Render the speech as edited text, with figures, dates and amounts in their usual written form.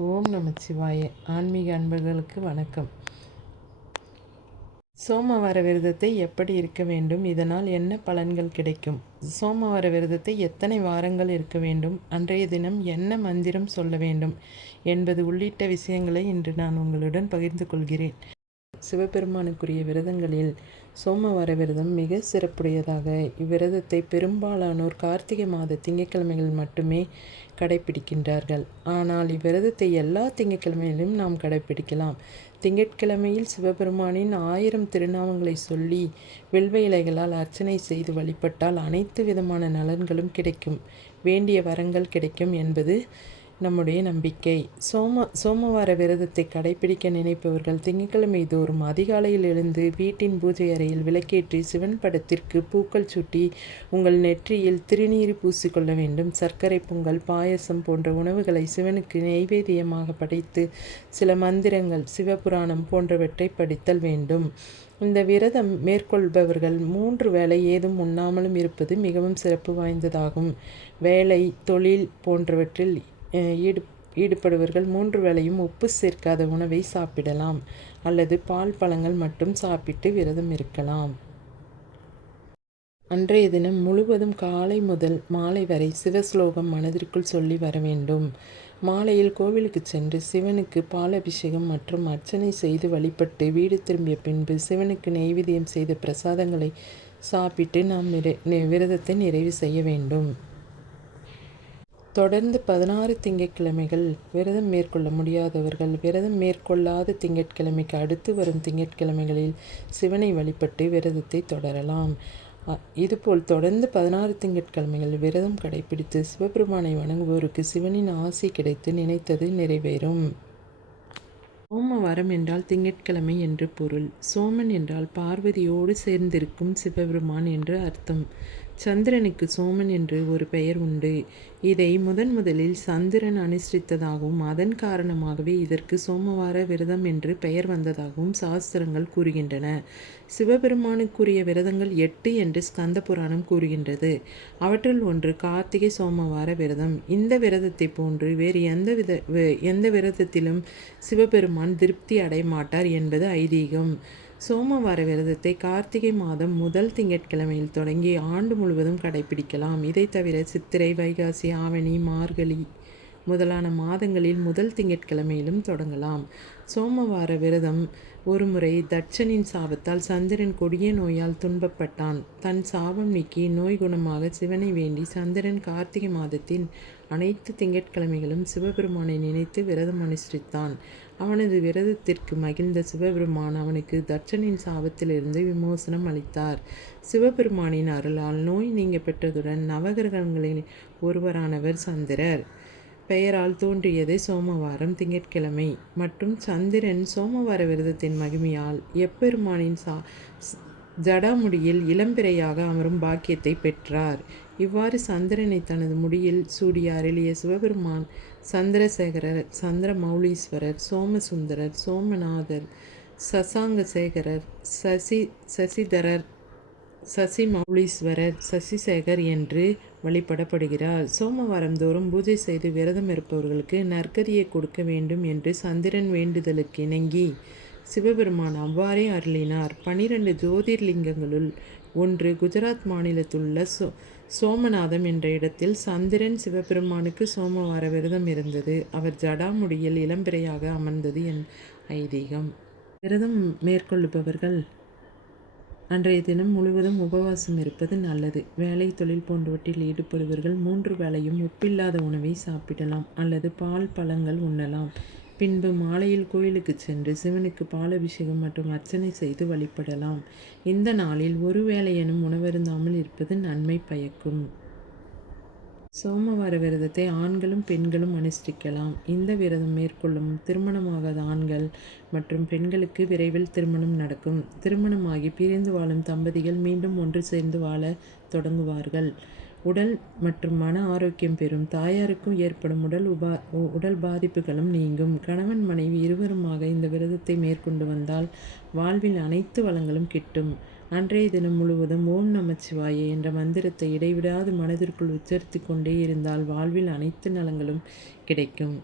ஓம் நமச்சிவாய. ஆன்மீக அன்பர்களுக்கு வணக்கம். சோமவார விரதத்தை எப்படி இருக்க வேண்டும்? இதனால் என்ன பலன்கள் கிடைக்கும்? சோமவார விரதத்தை எத்தனை வாரங்கள் இருக்க வேண்டும்? அன்றைய தினம் என்ன மந்திரம் சொல்ல வேண்டும் என்பது உள்ளிட்ட விஷயங்களை இன்று நான் உங்களுடன் பகிர்ந்து கொள்கிறேன். சிவபெருமானுக்குரிய விரதங்களில் சோமவார விரதம் மிக சிறப்புடையதாக. இவ்விரதத்தை பெரும்பாலானோர் கார்த்திகை மாத திங்கட்கிழமைகள் மட்டுமே கடைபிடிக்கின்றார்கள். ஆனால் இவ்விரதத்தை எல்லா திங்கட்கிழமையிலும் நாம் கடைபிடிக்கலாம். திங்கட்கிழமையில் சிவபெருமானின் 1000 திருநாமங்களை சொல்லி வில்வ இலைகளால் அர்ச்சனை செய்து வழிபட்டால் அனைத்து விதமான நலன்களும் கிடைக்கும், வேண்டிய வரங்கள் கிடைக்கும் என்பது நம்முடைய நம்பிக்கை. சோமவார விரதத்தை கடைபிடிக்க நினைப்பவர்கள் திங்கட்கிழமை தோறும் அதிகாலையில் எழுந்து வீட்டின் பூஜை அறையில் விளக்கேற்றி சிவன் படத்திற்கு பூக்கள் சூட்டி உங்கள் நெற்றியில் திருநீறு பூசிக்கொள்ள வேண்டும். சர்க்கரை பொங்கல், பாயசம் போன்ற உணவுகளை சிவனுக்கு நெய்வேத்தியமாக படைத்து சில மந்திரங்கள், சிவபுராணம் போன்றவற்றை படித்தல் வேண்டும். இந்த விரதம் மேற்கொள்பவர்கள் 3 வேளை ஏதும் உண்ணாமலும் இருப்பது மிகவும் சிறப்பு வாய்ந்ததாகும். வேலை, தொழில் போன்றவற்றில் ஈடுபடுவர்கள் 3 வேளையும் உப்பு சேர்க்காத உணவை சாப்பிடலாம் அல்லது பால், பழங்கள் மட்டும் சாப்பிட்டு விரதம் இருக்கலாம். அன்றைய தினம் முழுவதும் காலை முதல் மாலை வரை சிவஸ்லோகம் மனதிற்குள் சொல்லி வர வேண்டும். மாலையில் கோவிலுக்கு சென்று சிவனுக்கு பாலபிஷேகம் மற்றும் அர்ச்சனை செய்து வழிபட்டு வீடு திரும்பிய பின்பு சிவனுக்கு நெய்வேத்தியம் செய்த பிரசாதங்களை சாப்பிட்டு நாம் விரதத்தை நிறைவு செய்ய வேண்டும். தொடர்ந்து 16 திங்கட்கிழமைகள் விரதம் மேற்கொள்ள முடியாதவர்கள் விரதம் மேற்கொள்ளாத திங்கட்கிழமைக்கு அடுத்து வரும் திங்கட்கிழமைகளில் சிவனை வழிபட்டு விரதத்தை தொடரலாம். இதுபோல் தொடர்ந்து 16 திங்கட்கிழமைகள் விரதம் கடைபிடித்து சிவபெருமானை வணங்குவோருக்கு சிவனின் ஆசி கிடைத்து நினைத்தது நிறைவேறும். சோமவாரம் என்றால் திங்கட்கிழமை என்று பொருள். சோமன் என்றால் பார்வதியோடு சேர்ந்திருக்கும் சிவபெருமான் என்று அர்த்தம். சந்திரனுக்கு சோமன் என்று ஒரு பெயர் உண்டு. இதை முதலில் சந்திரன் அனுஷ்டித்ததாகவும் அதன் காரணமாகவே இதற்கு சோமவார விரதம் என்று பெயர் வந்ததாகவும் சாஸ்திரங்கள் கூறுகின்றன. சிவபெருமானுக்குரிய விரதங்கள் 8 என்று ஸ்கந்த புராணம் கூறுகின்றது. அவற்றில் ஒன்று கார்த்திகை சோமவார விரதம். இந்த விரதத்தை போன்று வேறு எந்த விரதத்திலும் சிவபெருமான் திருப்தி அடைய மாட்டார் என்பது ஐதீகம். சோமவார விரதத்தை கார்த்திகை மாதம் முதல் திங்கட்கிழமையில் தொடங்கி ஆண்டு முழுவதும் கடைபிடிக்கலாம். இதை தவிர சித்திரை, வைகாசி, ஆவணி, மார்கழி முதலான மாதங்களில் முதல் திங்கட்கிழமையிலும் தொடங்கலாம். சோமவார விரதம் ஒருமுறை தட்சனின் சாபத்தால் சந்திரன் கொடிய நோயால் துன்பப்பட்டான். தன் சாபம் நீக்கி நோய் குணமாக சிவனை வேண்டி சந்திரன் கார்த்திகை மாதத்தின் அனைத்து திங்கட்கிழமைகளும் சிவபெருமானை நினைத்து விரதம் அனுஷ்டித்தான். அவனது விரதத்திற்கு மகிழ்ந்த சிவபெருமான் அவனுக்கு தட்சனின் சாபத்திலிருந்து விமோசனம் அளித்தார். சிவபெருமானின் அருளால் நோய் நீங்க பெற்றதுடன் நவகிரகங்களில் ஒருவரானவர் சந்திரர் பெயரால் தோன்றியது சோமவாரம் திங்கட்கிழமை. மற்றும் சந்திரன் சோமவார விரதத்தின் மகிமையால் எப்பெருமானின் ஜடாமுடியில் இளம்பிறையாக அமரும் பாக்கியத்தை பெற்றார். இவ்வாறு சந்திரனை தனது முடியில் சூடி அருளிய சிவபெருமான் சந்திரசேகரர், சந்திரமௌலீஸ்வரர், சோமசுந்தரர், சோமநாதர், சசாங்கசேகரர், சசிதரர், சசிமௌலீஸ்வரர், சசிசேகர் என்று வழிபடப்படுகிறார். சோமவாரம் தோறும் பூஜை செய்து விரதம் இருப்பவர்களுக்கு நற்கதியை கொடுக்க வேண்டும் என்று சந்திரன் வேண்டுதலுக்கு இணங்கி சிவபெருமான் அவ்வாறே அருளினார். 12 ஜோதிர்லிங்கங்களுள் ஒன்று குஜராத் மாநிலத்துள்ள சோமநாதம் என்ற இடத்தில் சந்திரன் சிவபெருமானுக்கு சோமவார விரதம் இருந்தது. அவர் ஜடாமுடியில் இளம்பிறையாக அமர்ந்தது என் ஐதீகம். விரதம் மேற்கொள்ளுபவர்கள் அன்றைய தினம் முழுவதும் உபவாசம் இருப்பது நல்லது. வேலை, தொழில் போன்றவற்றில் ஈடுபடுபவர்கள் 3 வேளையும் உப்பில்லாத உணவை சாப்பிடலாம் அல்லது பால், பழங்கள் உண்ணலாம். பின்பு மாலையில் கோயிலுக்கு சென்று சிவனுக்கு பாலபிஷேகம் மற்றும் அர்ச்சனை செய்து வழிபடலாம். இந்த நாளில் ஒரு வேளையேனும் உணவருந்தாமல் இருப்பது நன்மை பயக்கும். சோமவார விரதத்தை ஆண்களும் பெண்களும் அனுஷ்டிக்கலாம். இந்த விரதம் மேற்கொள்ளும் திருமணமாகாத ஆண்கள் மற்றும் பெண்களுக்கு விரைவில் திருமணம் நடக்கும். திருமணமாகி பிரிந்து வாழும் தம்பதிகள் மீண்டும் ஒன்று சேர்ந்து வாழ தொடங்குவார்கள். உடல் மற்றும் மன ஆரோக்கியம் பெறும். தாயாருக்கும் ஏற்படும் உடல் பாதிப்புகளும் நீங்கும். கணவன் மனைவி இருவருமாக இந்த விரதத்தை மேற்கொண்டு வந்தால் வாழ்வில் அனைத்து வளங்களும் கிட்டும். அன்றைய தினம் முழுவதும் ஓம் நமச்சிவாய என்ற மந்திரத்தை இடைவிடாது மனதிற்குள் உச்சரித்து கொண்டே இருந்தால் வாழ்வில் அனைத்து நலங்களும் கிடைக்கும்.